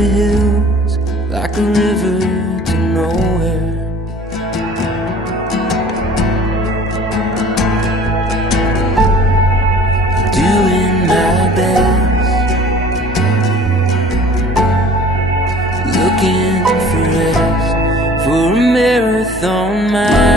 the hills like a river to nowhere. Doing my best, looking for rest, for a marathon mind.